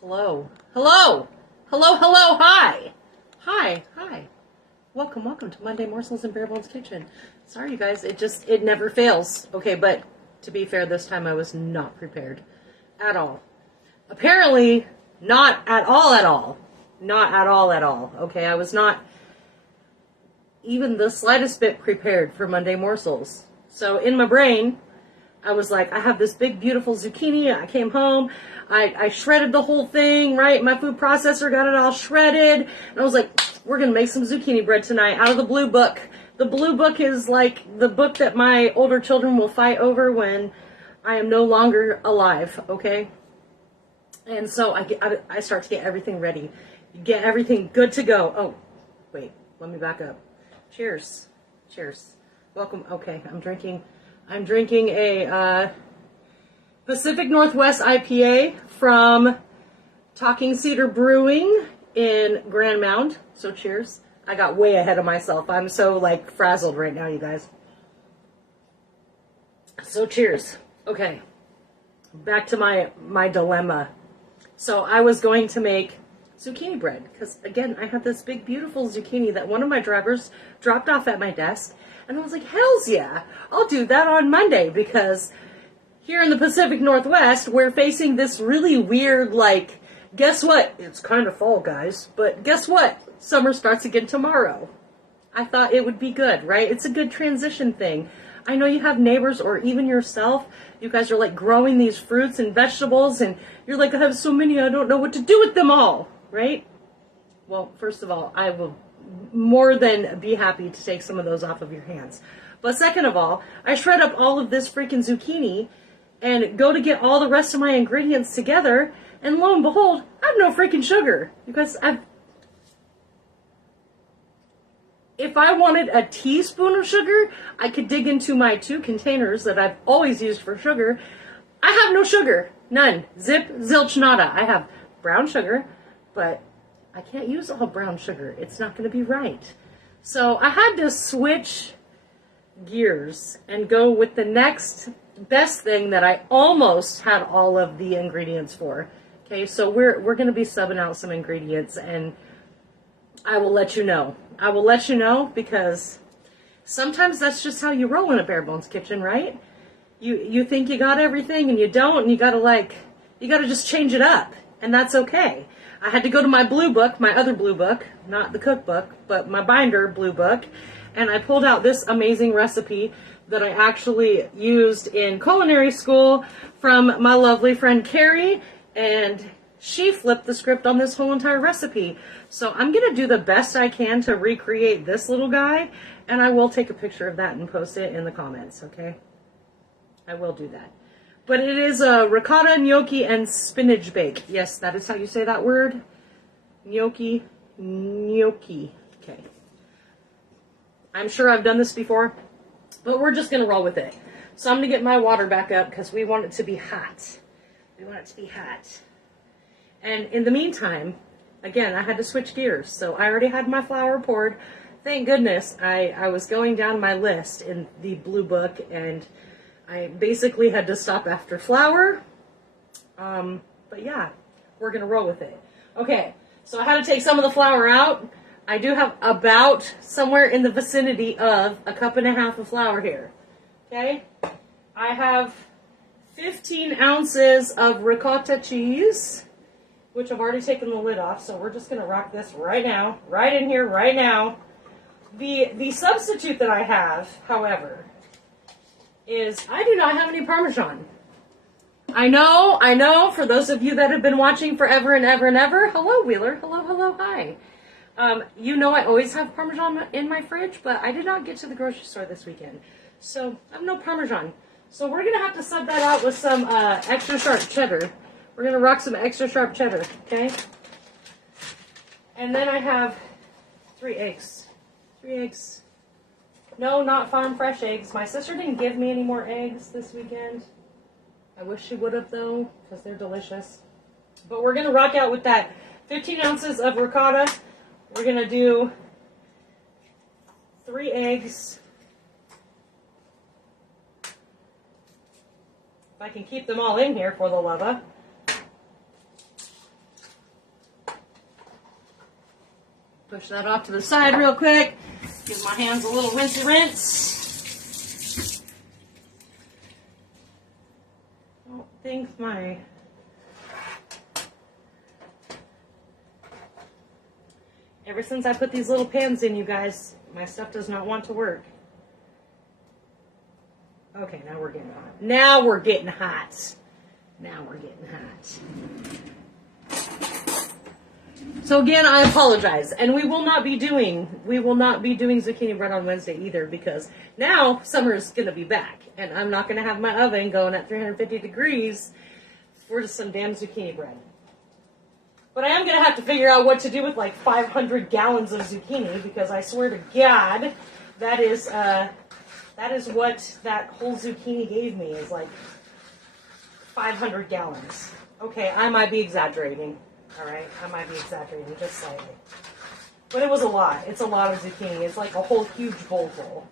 Hello. Hello. Hello, hello, hi. Hi, hi. Welcome to Monday Morsels in Bare Bones Kitchen. Sorry, you guys, it never fails. Okay, but to be fair, this time I was not prepared at all. Apparently, not at all. Not at all. Okay, I was not even the slightest bit prepared for Monday Morsels. So in my brain, I was like, I have this big, beautiful zucchini. I came home. I shredded the whole thing, right? My food processor got it all shredded. And I was like, we're going to make some zucchini bread tonight out of the blue book. The blue book is like the book that my older children will fight over when I am no longer alive, okay? And so I start to get everything ready. Get everything good to go. Oh, wait, let me back up. Cheers. Cheers. Welcome. Okay, I'm drinking a Pacific Northwest IPA from Talking Cedar Brewing in Grand Mound. So cheers. I got way ahead of myself. I'm so like frazzled right now, you guys. So cheers. Okay. Back to my dilemma. So I was going to make zucchini bread because again, I had this big beautiful zucchini that one of my drivers dropped off at my desk. And I was like, hells yeah, I'll do that on Monday because here in the Pacific Northwest, we're facing this really weird, like, guess what? It's kind of fall, guys, but guess what? Summer starts again tomorrow. I thought it would be good, right? It's a good transition thing. I know you have neighbors or even yourself. You guys are like growing these fruits and vegetables and you're like, I have so many, I don't know what to do with them all, right? Well, first of all, I will more than be happy to take some of those off of your hands. But second of all, I shred up all of this freaking zucchini and go to get all the rest of my ingredients together, and lo and behold, I have no freaking sugar. Because if I wanted a teaspoon of sugar, I could dig into my 2 containers that I've always used for sugar. I have no sugar. None. Zip, zilch, nada. I have brown sugar, but I can't use all brown sugar. It's not going to be right. So I had to switch gears and go with the next best thing that I almost had all of the ingredients for. Okay, so we're going to be subbing out some ingredients and I will let you know. I will let you know because sometimes that's just how you roll in a bare bones kitchen, right? You think you got everything and you don't, and you gotta just change it up, and that's okay. I had to go to my blue book, my other blue book, not the cookbook, but my binder blue book, and I pulled out this amazing recipe that I actually used in culinary school from my lovely friend Carrie, and she flipped the script on this whole entire recipe. So I'm going to do the best I can to recreate this little guy, and I will take a picture of that and post it in the comments, okay? I will do that. But it is a ricotta, gnocchi, and spinach bake. Yes, that is how you say that word. Gnocchi. Okay. I'm sure I've done this before, but we're just going to roll with it. So I'm going to get my water back up because we want it to be hot. We want it to be hot. And in the meantime, again, I had to switch gears. So I already had my flour poured. Thank goodness I was going down my list in the blue book, and I basically had to stop after flour. But yeah, we're going to roll with it. Okay, so I had to take some of the flour out. I do have about somewhere in the vicinity of 1.5 cups of flour here. Okay, I have 15 ounces of ricotta cheese, which I've already taken the lid off, so we're just going to rock this right now, right in here, right now. The substitute that I have, however, is I do not have any Parmesan. I know, for those of you that have been watching forever and ever and ever, hello, Wheeler, hello, hi. You know I always have Parmesan in my fridge, but I did not get to the grocery store this weekend, so I have no Parmesan. So we're going to have to sub that out with some extra sharp cheddar. We're going to rock some extra sharp cheddar, okay? And then I have 3 eggs. 3 eggs. No, not farm fresh eggs. My sister didn't give me any more eggs this weekend. I wish she would have, though, because they're delicious. But we're going to rock out with that 15 ounces of ricotta. We're going to do 3 eggs. If I can keep them all in here for the lava. Push that off to the side real quick. Give my hands a little rinsey rinse. I don't think my... Ever since I put these little pans in, you guys, my stuff does not want to work. Okay, now we're getting hot. Now we're getting hot. Now we're getting hot. So again, I apologize, and we will not be doing zucchini bread on Wednesday either, because now summer's gonna be back, and I'm not gonna have my oven going at 350 degrees for some damn zucchini bread. But I am gonna have to figure out what to do with like 500 gallons of zucchini, because I swear to God, that is what that whole zucchini gave me, is like 500 gallons. Okay, I might be exaggerating. All right, I might be exaggerating just slightly. But it was a lot. It's a lot of zucchini. It's like a whole huge bowl full.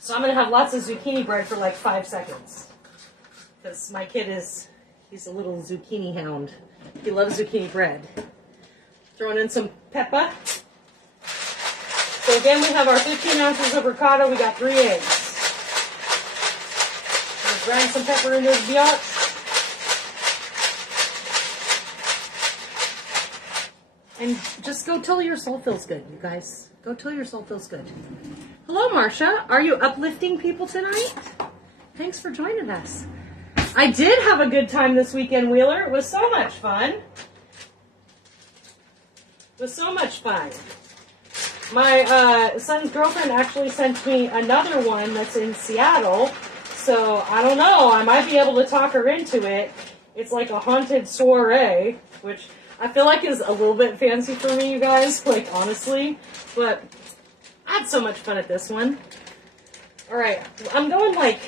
So I'm going to have lots of zucchini bread for like 5 seconds. Because my kid he's a little zucchini hound. He loves zucchini bread. Throwing in some pepper. So again, we have our 15 ounces of ricotta. We got 3 eggs. We'll grind some pepper into the biatch. And just go till your soul feels good, you guys. Go till your soul feels good. Hello, Marcia. Are you uplifting people tonight? Thanks for joining us. I did have a good time this weekend, Wheeler. It was so much fun. It was so much fun. My son's girlfriend actually sent me another one that's in Seattle. So, I don't know. I might be able to talk her into it. It's like a haunted soiree, which I feel like is a little bit fancy for me, you guys. Like, honestly. But I had so much fun at this one. Alright. I'm going like,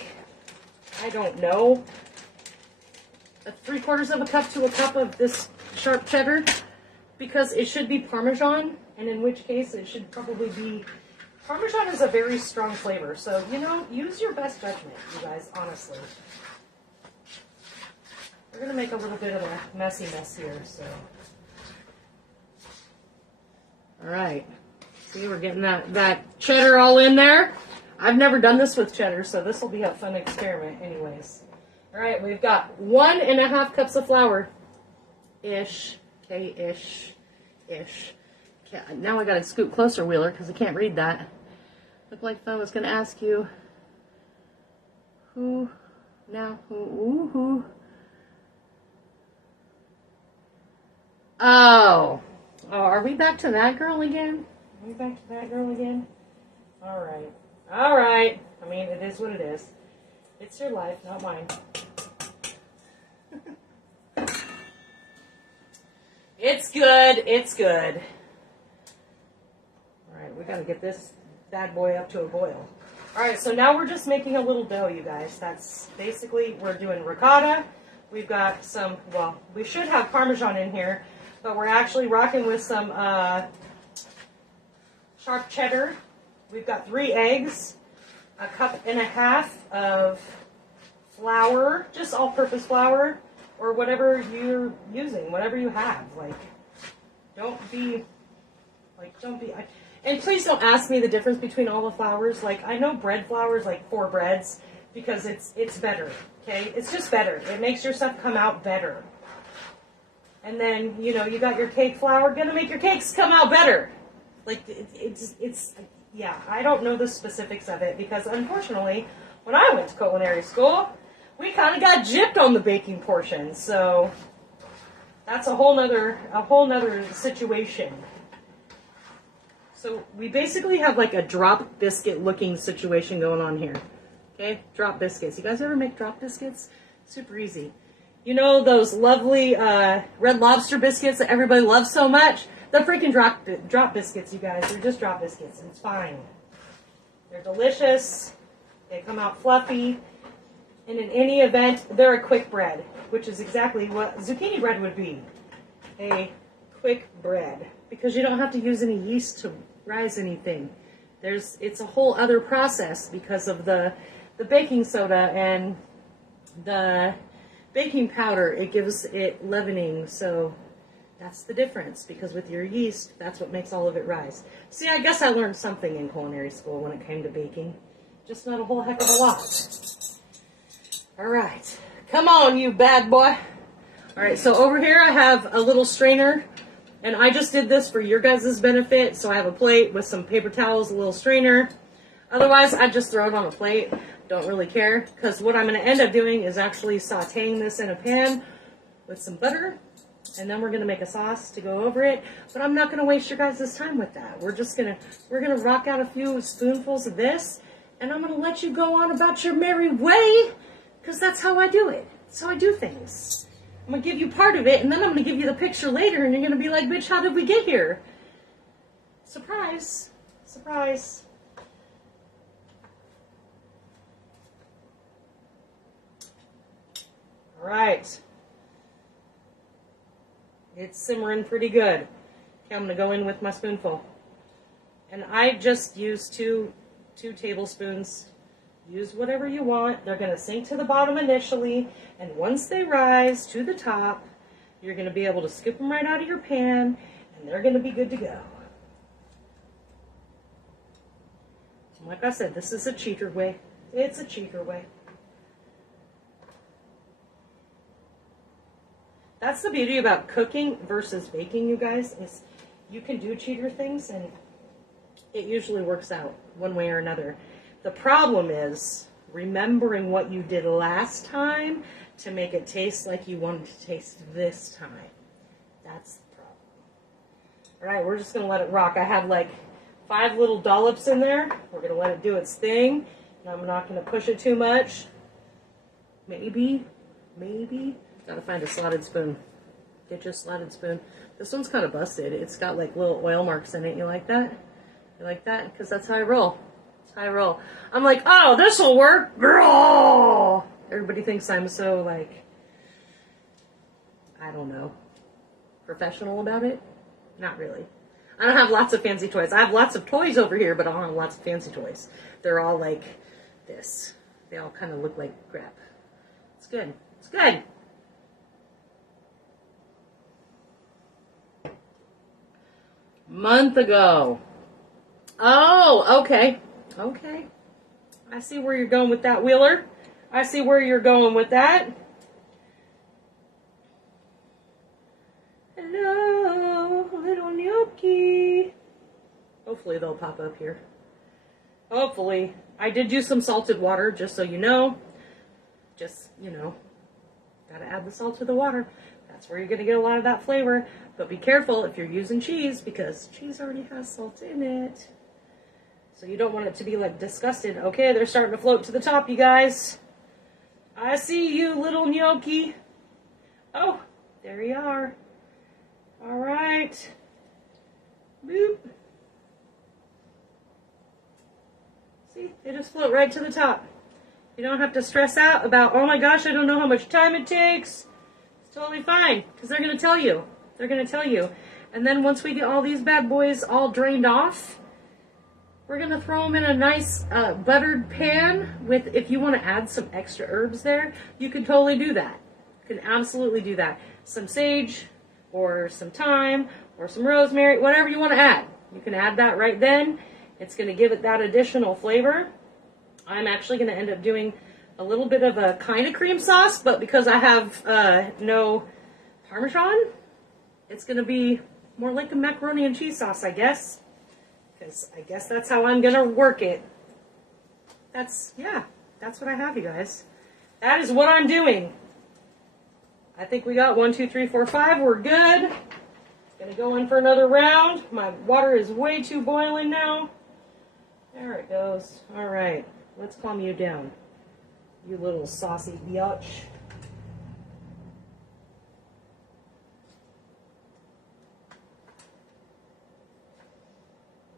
I don't know, 3/4 of a cup to a cup of this sharp cheddar. Because it should be Parmesan. And in which case, it should probably be... Parmesan is a very strong flavor. So, you know, use your best judgment, you guys, honestly. We're going to make a little bit of a messy mess here, so... Alright. See, we're getting that cheddar all in there. I've never done this with cheddar, so this will be a fun experiment anyways. Alright, we've got 1.5 cups of flour. Ish. Okay, ish. Okay, now I gotta scoot closer, Wheeler, because I can't read that. Looked like I was gonna ask you who. Oh, are we back to that girl again? Alright. I mean, it is what it is. It's your life, not mine. It's good. Alright, we gotta get this bad boy up to a boil. Alright, so now we're just making a little dough, you guys. That's basically, we're doing ricotta. We've got some, well, we should have Parmesan in here, but we're actually rocking with some sharp cheddar. We've got 3 eggs, 1.5 cups of flour, just all-purpose flour, or whatever you're using, whatever you have. And please don't ask me the difference between all the flours. Like, I know bread flour is like 4 breads because it's better, okay? It's just better. It makes your stuff come out better. And then, you know, you got your cake flour, gonna make your cakes come out better. Like, yeah, I don't know the specifics of it because, unfortunately, when I went to culinary school, we kind of got gypped on the baking portion. So that's a whole nother situation. So we basically have like a drop biscuit looking situation going on here. Okay, drop biscuits. You guys ever make drop biscuits? Super easy. You know those lovely Red Lobster biscuits that everybody loves so much? They're freaking drop biscuits, you guys. They're just drop biscuits. It's fine. They're delicious. They come out fluffy. And in any event, they're a quick bread, which is exactly what zucchini bread would be. A quick bread. Because you don't have to use any yeast to rise anything. It's a whole other process because of the baking soda and the baking powder. It gives it leavening, so That's the difference, because with your yeast, that's what makes all of it rise. See, I guess I learned something in culinary school when it came to baking. Just not a whole heck of a lot. All right. Come on, you bad boy. All right, so over here I have a little strainer, and I just did this for your guys' benefit. So I have a plate with some paper towels, a little strainer. Otherwise, I'd just throw it on a plate. Don't really care, because what I'm going to end up doing is actually sauteing this in a pan with some butter, and then we're going to make a sauce to go over it. But I'm not going to waste your guys' time with that. We're going to rock out a few spoonfuls of this, and I'm going to let you go on about your merry way, because that's how I do it. That's how I do things. I'm going to give you part of it, and then I'm going to give you the picture later, and you're going to be like, bitch, how did we get here? Surprise. Surprise. All right. It's simmering pretty good. Okay, I'm going to go in with my spoonful. And I just use two tablespoons. Use whatever you want. They're going to sink to the bottom initially, and once they rise to the top, you're going to be able to scoop them right out of your pan, and they're going to be good to go. Like I said, this is a cheater way. It's a cheater way. That's the beauty about cooking versus baking, you guys, is you can do cheater things, and it usually works out one way or another. The problem is remembering what you did last time to make it taste like you wanted to taste this time. That's the problem. All right, we're just going to let it rock. I have like 5 little dollops in there. We're going to let it do its thing. And I'm not going to push it too much. Maybe. Gotta find a slotted spoon. Get your slotted spoon. This one's kind of busted. It's got like little oil marks in it. You like that? You like that? Because that's how I roll. That's how I roll. I'm like, oh, this will work. Girl! Everybody thinks I'm so like, I don't know, professional about it. Not really. I don't have lots of fancy toys. I have lots of toys over here, but I don't have lots of fancy toys. They're all like this. They all kind of look like crap. It's good. It's good. Month ago. Oh, okay. Okay. I see where you're going with that, Wheeler. I see where you're going with that. Hello, little gnocchi. Hopefully they'll pop up here. Hopefully. I did use some salted water, just so you know. Just, you know, gotta add the salt to the water. That's where you're going to get a lot of that flavor. But be careful if you're using cheese, because cheese already has salt in it. So you don't want it to be like disgusted. Okay, they're starting to float to the top, you guys. I see you, little gnocchi. Oh, there you are. All right. Boop. See, they just float right to the top. You don't have to stress out about, oh my gosh, I don't know how much time it takes. It's totally fine, because they're going to tell you. They're going to tell you. And then once we get all these bad boys all drained off, we're going to throw them in a nice buttered pan with, if you want to add some extra herbs there, you can totally do that. You can absolutely do that. Some sage, or some thyme, or some rosemary, whatever you want to add. You can add that right then. It's going to give it that additional flavor. I'm actually going to end up doing a little bit of a kind of cream sauce, but because I have no Parmesan, it's going to be more like a macaroni and cheese sauce, I guess. Because I guess that's how I'm going to work it. That's what I have, you guys. That is what I'm doing. I think we got 1, 2, 3, 4, 5. We're good. Going to go in for another round. My water is way too boiling now. There it goes. All right. Let's calm you down, you little saucy biatch.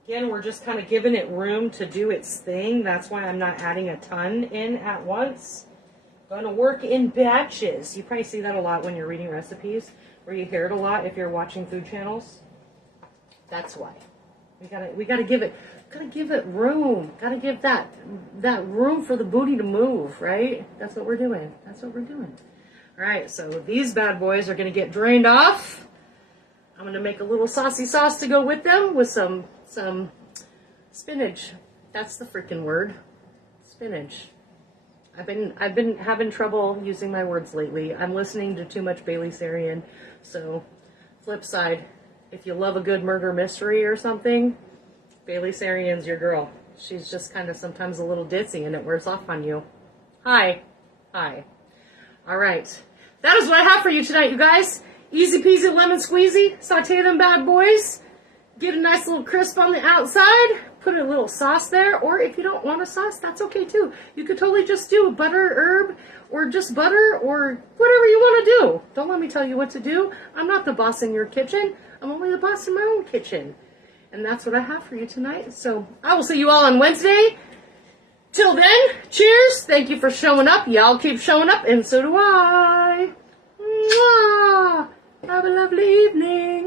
Again, we're just kind of giving it room to do its thing. That's why I'm not adding a ton in at once. Going to work in batches. You probably see that a lot when you're reading recipes, or you hear it a lot if you're watching food channels. That's why. We gotta give it room. Gotta give that room for the booty to move, right? That's what we're doing. That's what we're doing. All right, so these bad boys are gonna get drained off. I'm going to make a little saucy sauce to go with them with some spinach. That's the freaking word. Spinach. I've been having trouble using my words lately. I'm listening to too much Bailey Sarian. So, flip side, if you love a good murder mystery or something, Bailey Sarian's your girl. She's just kind of sometimes a little ditzy and it wears off on you. Hi. Hi. All right. That is what I have for you tonight, you guys. Easy peasy lemon squeezy. Saute them bad boys. Get a nice little crisp on the outside. Put a little sauce there. Or if you don't want a sauce, that's okay too. You could totally just do a butter herb or just butter or whatever you want to do. Don't let me tell you what to do. I'm not the boss in your kitchen. I'm only the boss in my own kitchen. And that's what I have for you tonight. So I will see you all on Wednesday. Till then, cheers. Thank you for showing up. Y'all keep showing up, and so do I. Mwah! Have a lovely evening.